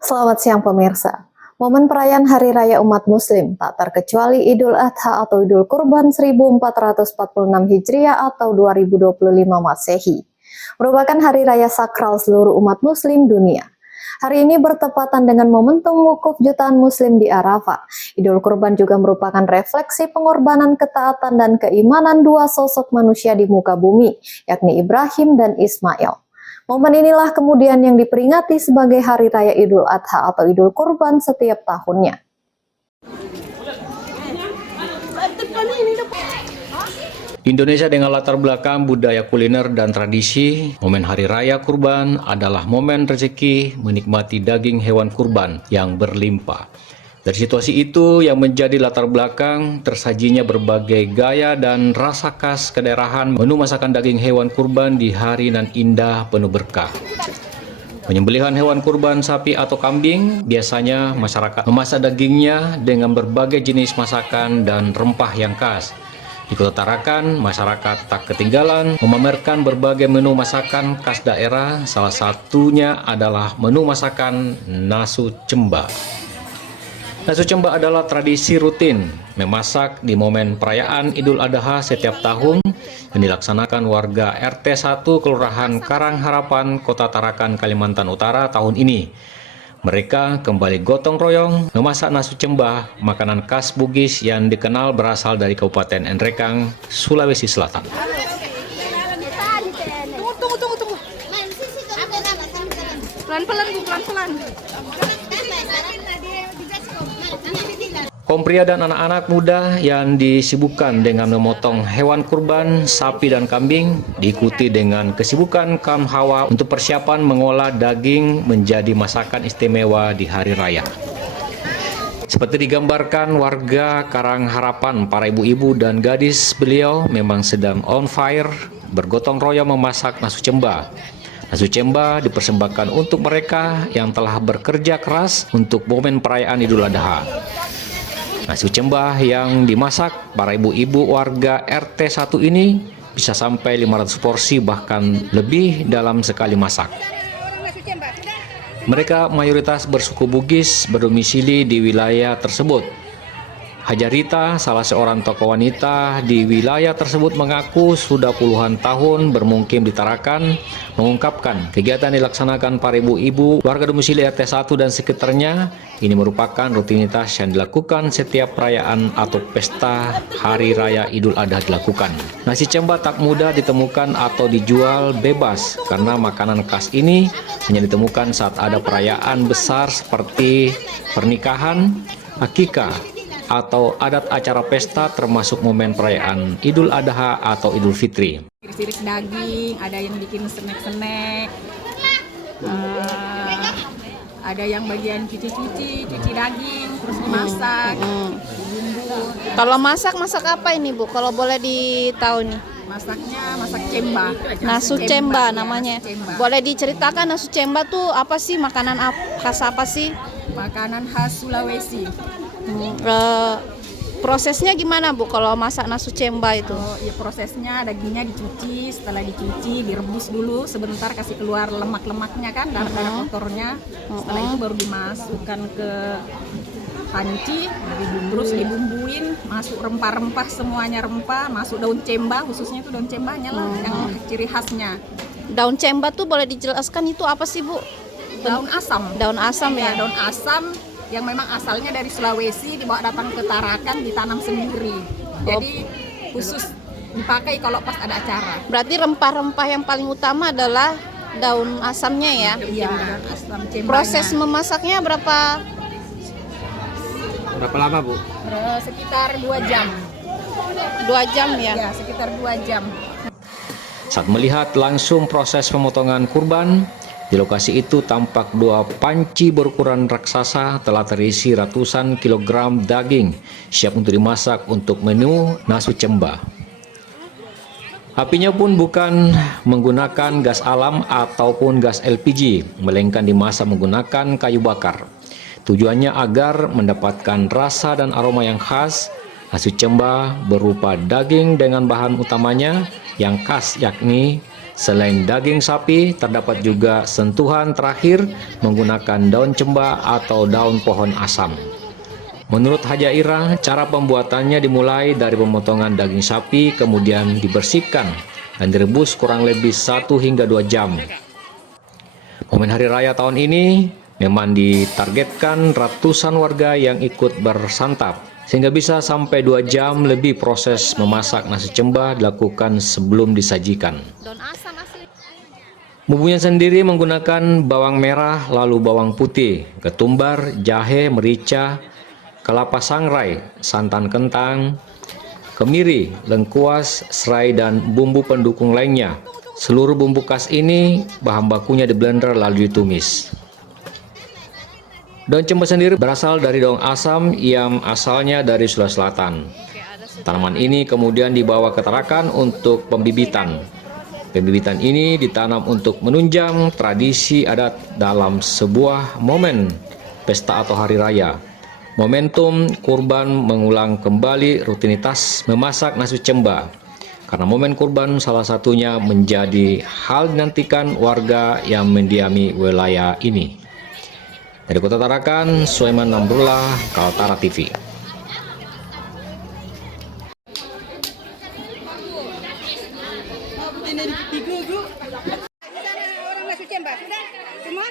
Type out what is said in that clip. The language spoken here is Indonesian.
Selamat siang pemirsa. Momen perayaan Hari Raya umat Muslim tak terkecuali Idul Adha atau Idul Kurban 1446 Hijriah atau 2025 Masehi merupakan hari raya sakral seluruh umat Muslim dunia. Hari ini bertepatan dengan momentum wukuf jutaan Muslim di Arafah. Idul Kurban juga merupakan refleksi pengorbanan ketaatan dan keimanan dua sosok manusia di muka bumi, yakni Ibrahim dan Ismail. Momen inilah kemudian yang diperingati sebagai Hari Raya Idul Adha atau Idul Kurban setiap tahunnya. Indonesia dengan latar belakang budaya kuliner dan tradisi, momen Hari Raya Kurban adalah momen rezeki menikmati daging hewan kurban yang berlimpah. Dari situasi itu yang menjadi latar belakang tersajinya berbagai gaya dan rasa khas kedaerahan menu masakan daging hewan kurban di hari nan indah penuh berkah. Penyembelihan hewan kurban sapi atau kambing, biasanya masyarakat memasak dagingnya dengan berbagai jenis masakan dan rempah yang khas. Di Kota Tarakan, masyarakat tak ketinggalan memamerkan berbagai menu masakan khas daerah, salah satunya adalah menu masakan nasu cemba. Nasu cemba adalah tradisi rutin memasak di momen perayaan Idul Adha setiap tahun yang dilaksanakan warga RT 1 Kelurahan Karangharapan, Kota Tarakan, Kalimantan Utara tahun ini. Mereka kembali gotong royong memasak nasu cemba, makanan khas Bugis yang dikenal berasal dari Kabupaten Nrekang, Sulawesi Selatan. Tunggu. Pelan-pelan, Bu, pelan-pelan. Kaum pria dan anak-anak muda yang disibukkan dengan memotong hewan kurban, sapi dan kambing, diikuti dengan kesibukan kaum hawa untuk persiapan mengolah daging menjadi masakan istimewa di hari raya. Seperti digambarkan warga Karangharapan, para ibu-ibu dan gadis beliau memang sedang on fire, bergotong royong memasak nasu cemba. Nasu cemba dipersembahkan untuk mereka yang telah bekerja keras untuk momen perayaan Idul Adha. Nasu cemba yang dimasak para ibu-ibu warga RT 1 ini bisa sampai 500 porsi bahkan lebih dalam sekali masak. Mereka mayoritas bersuku Bugis berdomisili di wilayah tersebut. Hajarita, salah seorang tokoh wanita di wilayah tersebut, mengaku sudah puluhan tahun bermukim di Tarakan, mengungkapkan kegiatan dilaksanakan para ibu-ibu warga domisili RT 1 dan sekitarnya ini merupakan rutinitas yang dilakukan setiap perayaan atau pesta Hari Raya Idul Adha dilakukan. Nasi cemba tak mudah ditemukan atau dijual bebas karena makanan khas ini hanya ditemukan saat ada perayaan besar seperti pernikahan, akikah, atau adat acara pesta termasuk momen perayaan Idul Adha atau Idul Fitri. Iris-iris daging, ada yang bikin snack-snack, ada yang bagian cuci daging, terus dimasak, bumbu. Kalau masak apa ini Bu? Kalau boleh ditahu nih. Masaknya masak cemba. Nasu cemba namanya. Nasu cemba. Boleh diceritakan nasu cemba tuh apa sih, makanan khas apa sih? Makanan khas Sulawesi. Prosesnya gimana Bu kalau masak nasu cemba itu? Oh, ya prosesnya dagingnya dicuci, setelah dicuci direbus dulu sebentar, kasih keluar lemak-lemaknya kan, darah kotornya. Setelah itu baru dimasukkan ke panci, terus dibumbuin, masuk rempah-rempah, semuanya rempah, masuk daun cemba, khususnya itu daun cembanya lah yang ciri khasnya. Daun cemba tuh boleh dijelaskan itu apa sih Bu? Daun asam. Daun asam ya? Daun asam yang memang asalnya dari Sulawesi, dibawa datang ke Tarakan, ditanam sendiri. Jadi khusus dipakai kalau pas ada acara. Berarti rempah-rempah yang paling utama adalah daun asamnya ya? Iya, asam cembanya. Proses memasaknya berapa lama Bu? Sekitar 2 jam. 2 jam ya? Ya, sekitar 2 jam. Saat melihat langsung proses pemotongan kurban, di lokasi itu tampak 2 panci berukuran raksasa telah terisi ratusan kilogram daging siap untuk dimasak untuk menu nasu cemba. Apinya pun bukan menggunakan gas alam ataupun gas LPG, melainkan dimasak menggunakan kayu bakar. Tujuannya agar mendapatkan rasa dan aroma yang khas. Nasu cemba berupa daging dengan bahan utamanya yang khas yakni Selain daging sapi, terdapat juga sentuhan terakhir menggunakan daun cemba atau daun pohon asam. Menurut Haja Ira, cara pembuatannya dimulai dari pemotongan daging sapi, kemudian dibersihkan dan direbus kurang lebih 1 hingga 2 jam. Momen Hari Raya tahun ini memang ditargetkan ratusan warga yang ikut bersantap, sehingga bisa sampai 2 jam lebih proses memasak nasi cemba dilakukan sebelum disajikan. Daun asam asli. Bumbunya sendiri menggunakan bawang merah, lalu bawang putih, ketumbar, jahe, merica, kelapa sangrai, santan kentang, kemiri, lengkuas, serai, dan bumbu pendukung lainnya. Seluruh bumbu khas ini bahan bakunya di blender lalu ditumis. Daun cemba sendiri berasal dari daun asam yang asalnya dari Sulawesi Selatan. Tanaman ini kemudian dibawa ke Tarakan untuk pembibitan. Pembibitan ini ditanam untuk menunjang tradisi adat dalam sebuah momen pesta atau hari raya. Momentum kurban mengulang kembali rutinitas memasak nasi cemba. Karena momen kurban salah satunya menjadi hal dinantikan warga yang mendiami wilayah ini. Dari Kota Tarakan, Sulaiman Namrullah, Kaltara TV. Orang nasi cemba sudah semua.